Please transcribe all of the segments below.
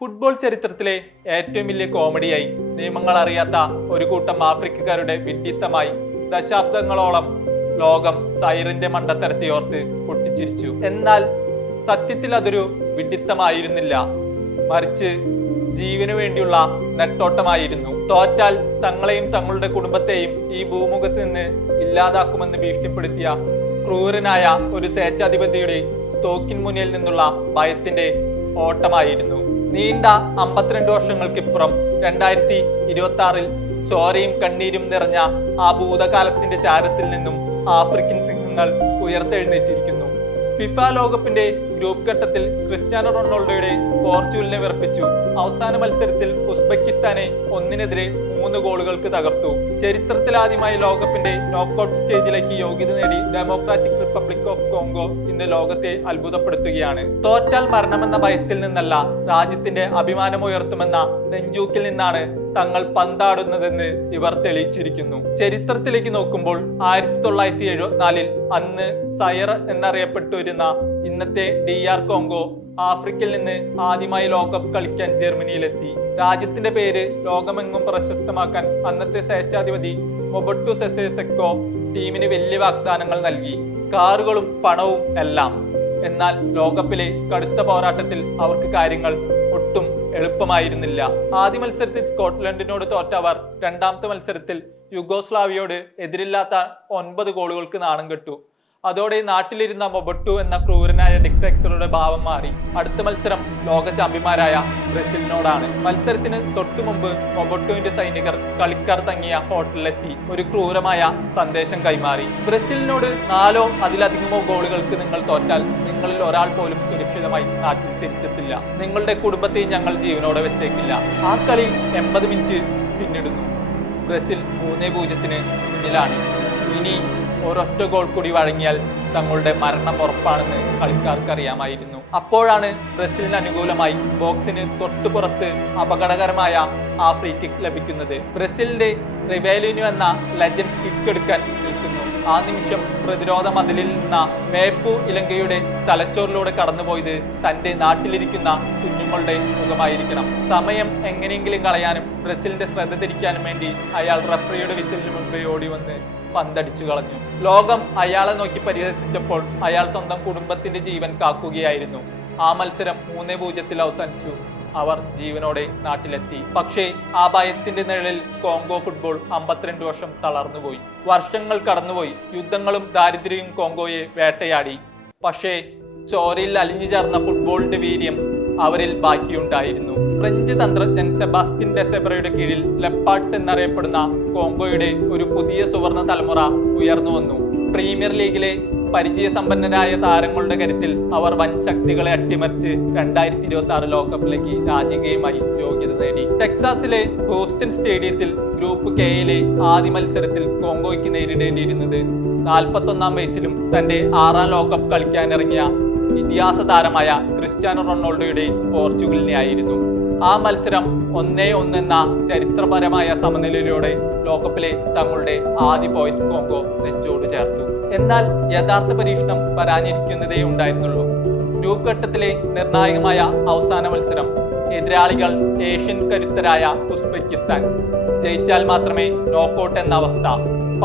Football ചരിത്രത്തിലെ ഏറ്റവും വലിയ കോമഡിയായി നിയമങ്ങൾ അറിയാത്ത ഒരു കൂട്ടം ആഫ്രിക്കക്കാരുടെ വിഡ്ഢിത്തമായി ദശാബ്ദങ്ങളോളം ലോകം സൈറിന്റെ മണ്ടത്തരത്തെ ഓർത്ത് പൊട്ടിച്ചിരിച്ചു. എന്നാൽ സത്യത്തിൽ അതൊരു വിഡ്ഢിത്തമായിരുന്നില്ല, മറിച്ച് ജീവനു വേണ്ടിയുള്ള നെട്ടോട്ടമായിരുന്നു. തോറ്റാൽ തങ്ങളെയും തങ്ങളുടെ കുടുംബത്തെയും ഈ ഭൂമുഖത്ത് നിന്ന് ഇല്ലാതാക്കുമെന്ന് ഭീഷണിപ്പെടുത്തിയ ക്രൂരനായ ഒരു സ്വേച്ഛാധിപതിയുടെ തോക്കിൻ മുന്നിൽ നിന്നുള്ള ഭയത്തിന്റെ ഓട്ടമായിരുന്നു. നീണ്ട 52 വർഷങ്ങൾക്കിപ്പുറം 2026 ചോരയും കണ്ണീരും നിറഞ്ഞ ആ ഭൂതകാലത്തിന്റെ ചാരത്തിൽ നിന്നും ആഫ്രിക്കൻ സിംഹങ്ങൾ ഉയർത്തെഴുന്നേറ്റിരിക്കുന്നു. ഫിഫ ലോകകപ്പിന്റെ ഗ്രൂപ്പ് ഘട്ടത്തിൽ ക്രിസ്ത്യാനോ റൊണാൾഡോയുടെ പോർച്ചുഗലിനെ വിറപ്പിച്ചു. അവസാന മത്സരത്തിൽ ഉസ്ബെക്കിസ്ഥാനെ 1-നെതിരെ 3 ഗോളുകൾക്ക് തകർത്തു. ചരിത്രത്തിലാദ്യമായി ലോകകപ്പിന്റെ നോക്കൌട്ട് സ്റ്റേജിലേക്ക് യോഗ്യത നേടി ഡെമോക്രാറ്റിക് റിപ്പബ്ലിക് ഓഫ് കോങ്കോ ഇന്ന് ലോകത്തെ അത്ഭുതപ്പെടുത്തുകയാണ്. തോറ്റാൽ മരണമെന്ന ഭയത്തിൽ നിന്നല്ല, രാജ്യത്തിന്റെ അഭിമാനമുയർത്തുമെന്ന നെഞ്ചൂക്കിൽ നിന്നാണ് തങ്ങൾ പന്താടുന്നതെന്ന് ഇവർ തെളിയിച്ചിരിക്കുന്നു. ചരിത്രത്തിലേക്ക് നോക്കുമ്പോൾ 1974 അന്ന് സയർ എന്നറിയപ്പെട്ടിരുന്ന ഇന്നത്തെ DR കോങ്കോ ആഫ്രിക്കയിൽ നിന്ന് ആദ്യമായി ലോകകപ്പ് കളിക്കാൻ ജർമ്മനിയിലെത്തി. രാജ്യത്തിന്റെ പേര് ലോകമെങ്ങും പ്രശസ്തമാക്കാൻ അന്നത്തെ സ്വേച്ഛാധിപതി മൊബുട്ടു സെസെ സെക്കോ ടീമിന് വലിയ വാഗ്ദാനങ്ങൾ നൽകി, കാറുകളും പണവും എല്ലാം. എന്നാൽ ലോകകപ്പിലെ കടുത്ത പോരാട്ടത്തിൽ അവർക്ക് കാര്യങ്ങൾ ഒട്ടും എളുപ്പമായിരുന്നില്ല. ആദ്യ മത്സരത്തിൽ സ്കോട്ട്ലൻഡിനോട് തോറ്റ അവർ രണ്ടാമത്തെ മത്സരത്തിൽ യുഗോസ്ലാവിയോട് എതിരില്ലാത്ത 9 ഗോളുകൾക്ക് നാണം കെട്ടു. അതോടെ നാട്ടിലിരുന്ന മൊബുട്ടു എന്ന ക്രൂരനായ ഡിക്റ്റേറ്ററുടെ ഭാവം മാറി. അടുത്ത മത്സരം ലോക ചാമ്പ്യന്മാരായ ബ്രസീലിനോടാണ്. മത്സരത്തിന് തൊട്ടു മുമ്പ് മൊബുട്ടുവിന്റെ സൈനികർ കളിക്കാർ തങ്ങിയ ഹോട്ടലിലെത്തി ഒരു ക്രൂരമായ സന്ദേശം കൈമാറി. ബ്രസീലിനോട് 4 അതിലധികമോ ഗോളുകൾക്ക് നിങ്ങൾ തോറ്റാൽ നിങ്ങളിൽ ഒരാൾ പോലും സുരക്ഷിതമായി നാട്ടിൽ തിരിച്ചെത്തില്ല. നിങ്ങളുടെ കുടുംബത്തെ ഞങ്ങൾ ജീവനോടെ വെച്ചേക്കില്ല. ആ കളി 80 മിനിറ്റ് പിന്നിടുന്നു. ബ്രസീൽ 3-0 മുന്നിലാണ്. ഇനി ഒരൊറ്റ ഗോൾ കൂടി വഴങ്ങിയാൽ തങ്ങളുടെ മരണം ഉറപ്പാണെന്ന് കളിക്കാർക്ക് അറിയാമായിരുന്നു. അപ്പോഴാണ് ബ്രസീലിന് അനുകൂലമായി ബോക്സിന് തൊട്ടുപുറത്ത് അപകടകരമായ ആ ഫ്രീ കിക്ക് ലഭിക്കുന്നത്. ബ്രസീലിന്റെ റിവേലിനോ എന്ന ലെജൻഡ് കിക്ക് എടുക്കാൻ നിൽക്കുന്നു. ആ നിമിഷം പ്രതിരോധ മതിലിൽ നിന്ന മേപ്പു ഇലങ്കയുടെ തലച്ചോറിലൂടെ കടന്നുപോയത് തന്റെ നാട്ടിലിരിക്കുന്ന കുഞ്ഞുങ്ങളുടെ മുഖമായിരിക്കണം. സമയം എങ്ങനെയെങ്കിലും കളയാനും ബ്രസീലിന്റെ ശ്രദ്ധ തിരിക്കാനും വേണ്ടി അയാൾ റഫറിയുടെ വിസിലിന് മുൻപേ ഓടി വന്ന് പന്തടിച്ചു കളഞ്ഞു. ലോകം അയാളെ നോക്കി പരിഹസിച്ചപ്പോൾ അയാൾ സ്വന്തം കുടുംബത്തിന്റെ ജീവൻ കാക്കുകയായിരുന്നു. ആ മത്സരം 3-0 അവസാനിച്ചു. അവർ ജീവനോടെ നാട്ടിലെത്തി. പക്ഷേ ആ ഭയത്തിന്റെ നിഴലിൽ കോങ്കോ ഫുട്ബോൾ 52 വർഷം തളർന്നുപോയി. വർഷങ്ങൾ കടന്നുപോയി. യുദ്ധങ്ങളും ദാരിദ്ര്യവും കോങ്കോയെ വേട്ടയാടി. പക്ഷേ ചോരയിൽ അലിഞ്ഞു ചേർന്ന ഫുട്ബോളിന്റെ വീര്യം അവരിൽ ബാക്കിയുണ്ടായിരുന്നു. ഫ്രഞ്ച് തന്ത്രജ്ഞൻ സെബാസ്റ്റ്യൻ ഡെസെബ്രയുടെ കീഴിൽ ലെപ്പാർഡ്സ് എന്നറിയപ്പെടുന്ന കോങ്കോയുടെ ഒരു പുതിയ സുവർണ തലമുറ ഉയർന്നു വന്നു. പ്രീമിയർ ലീഗിലെ പരിചയസമ്പന്നരായ താരങ്ങളുടെ കരുത്തിൽ അവർ വൻ ശക്തികളെ അട്ടിമറിച്ച് 2026 ലോകകപ്പിലേക്ക് രാജകീയമായി യോഗ്യത നേടി. ടെക്സാസിലെ ഹൂസ്റ്റൺ സ്റ്റേഡിയത്തിൽ ഗ്രൂപ്പ് കെയിലെ ആദ്യ മത്സരത്തിൽ കോങ്കോയ്ക്ക് നേരിടേണ്ടിയിരുന്നത് 41ാം വയസ്സിലും തന്റെ 6ാം ലോകകപ്പ് കളിക്കാനിറങ്ങിയ ഇതിഹാസ താരമായ ക്രിസ്ത്യാനോ റൊണാൾഡോയുടെ പോർച്ചുഗലിനെ ആയിരുന്നു. ആ മത്സരം 1-1 എന്ന ചരിത്രപരമായ സമനിലയിലൂടെ ലോകകപ്പിലെ തങ്ങളുടെ ആദ്യ പോയിന്റ് കോങ്കോ നെഞ്ചോട് ചേർത്തു. എന്നാൽ യഥാർത്ഥ പരീക്ഷണം വരാനിരിക്കുന്നതേ ഉണ്ടായിരുന്നുള്ളൂ. ഗ്രൂപ്പ് ഘട്ടത്തിലെ നിർണായകമായ അവസാന മത്സരം. എതിരാളികൾ ഏഷ്യൻ കരുത്തരായ ഉസ്ബെക്കിസ്ഥാൻ. ജയിച്ചാൽ മാത്രമേ നോക്കൌട്ട് എന്ന അവസ്ഥ.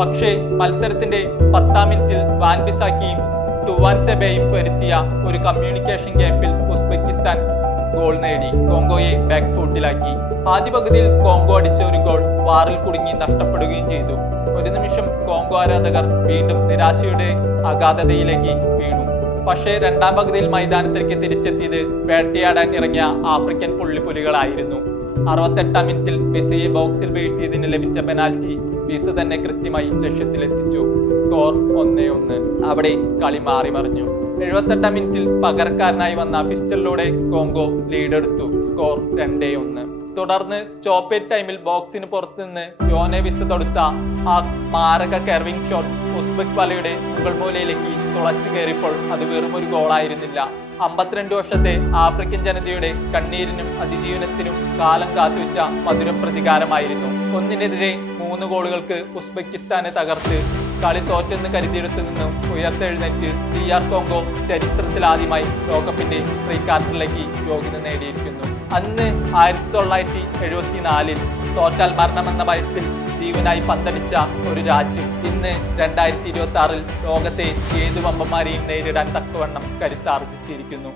പക്ഷേ മത്സരത്തിന്റെ 10ാം മിനിറ്റിൽ വാൻ ബിസാക്കിയും ടുവാൻസെബയും വരുത്തിയ ഒരു കമ്മ്യൂണിക്കേഷൻ ഗ്യാപ്പിൽ ഉസ്ബെക്കിസ്ഥാൻ ഗോൾ നേടി കോങ്കോയെ ബാക്ക് ഫുട്ടിലാക്കി. ആദ്യ പകുതിയിൽ കോങ്കോ അടിച്ച ഒരു ഗോൾ വാറിൽ കുടുങ്ങി നഷ്ടപ്പെടുകയും ചെയ്തു. ഒരു നിമിഷം കോങ്കോ ആരാധകർ വീണ്ടും നിരാശയുടെ അഗാധതയിലേക്ക് വീണു. പക്ഷേ രണ്ടാം പകുതിയിൽ മൈതാനത്തിലേക്ക് തിരിച്ചെത്തിയത് വേട്ടയാടാൻ ഇറങ്ങിയ ആഫ്രിക്കൻ പുള്ളിപ്പുലികളായിരുന്നു. 68ാം മിനിറ്റിൽ വിസയെ ബോക്സിൽ വീഴ്ത്തിയതിന് ലഭിച്ച പെനാൽറ്റി വിസ തന്നെ കൃത്യമായി ലക്ഷ്യത്തിലെത്തിച്ചു. സ്കോർ 1-1. അവിടെ കളി മാറി മറിഞ്ഞു. 78ാം മിനിറ്റിൽ പകരക്കാരനായി വന്ന ഫിസ്റ്റലിലൂടെ കോങ്കോ ലീഡെടുത്തു. സ്കോർ 2-1. തുടർന്ന് സ്റ്റോപ്പേജ് ടൈമിൽ ബോക്സിന് പുറത്തുനിന്ന് യോനെ വിസ തൊടുത്ത ആ മാരക കെർവിംഗ് ഷോട്ട് ഉസ്ബെക് വലയുടെ മുകൾ മൂലയിലേക്ക് തുളച്ചു കയറിയപ്പോൾ അത് വെറും ഒരു ഗോളായിരുന്നില്ല. 52 വർഷത്തെ ആഫ്രിക്കൻ ജനതയുടെ കണ്ണീരിനും അതിജീവനത്തിനും കാലം കാത്തുവെച്ച മധുര പ്രതികാരമായിരുന്നു. 1-നെതിരെ 3 ഗോളുകൾക്ക് ഉസ്ബെക്കിസ്ഥാനെ തകർത്ത് കളി തോറ്റെന്ന് കരുതിയെടുത്തു നിന്നും ഉയർത്തെഴുന്നേറ്റ് DR കോങ്കോ ചരിത്രത്തിലാദ്യമായി ലോകകപ്പിന്റെ പ്രീ ക്വാർട്ടറിലേക്ക് യോഗ്യത നേടിയിരിക്കുന്നു. അന്ന് 1974 തോറ്റാൽ മരണമെന്ന ഭയത്തിൽ ജീവനായി പന്തടിച്ച ഒരു രാജ്യം ഇന്ന് 2026 ലോകത്തെ ഏതു വമ്പന്മാരെയും നേരിടാൻ തക്കവണ്ണം കരുത്താർജിച്ചിരിക്കുന്നു.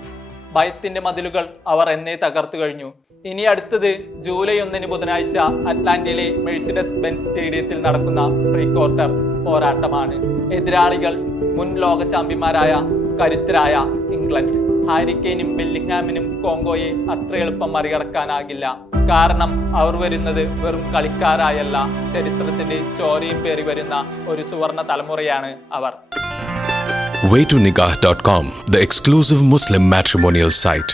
ഭയത്തിന്റെ മതിലുകൾ അവർ എന്നേ തകർത്തു കഴിഞ്ഞു. ഇനി അടുത്തത് ജൂലൈ 1 ബുധനാഴ്ച അറ്റ്ലാന്റയിലെ മെഴ്സിഡസ് ബെൻസ് സ്റ്റേഡിയത്തിൽ നടക്കുന്ന പ്രീ ക്വാർട്ടർ പോരാട്ടമാണ്. എതിരാളികൾ മുൻ ലോക ചാമ്പ്യന്മാരായ കരുത്തരായ ഇംഗ്ലണ്ട്. ഹാരി കെയ്നും ബെല്ലിംഗ്ഹാമിനും കോങ്കോയെ അത്ര എളുപ്പം മറികടക്കാനാകില്ല. കാരണം അവർ വരുന്നത് വെറും കളിക്കാരായല്ല, ചരിത്രത്തിന്റെ ചോരയും പേറി വരുന്ന ഒരു സുവർണ തലമുറയാണ് അവർ. Waytonikah.com, the exclusive Muslim matrimonial site.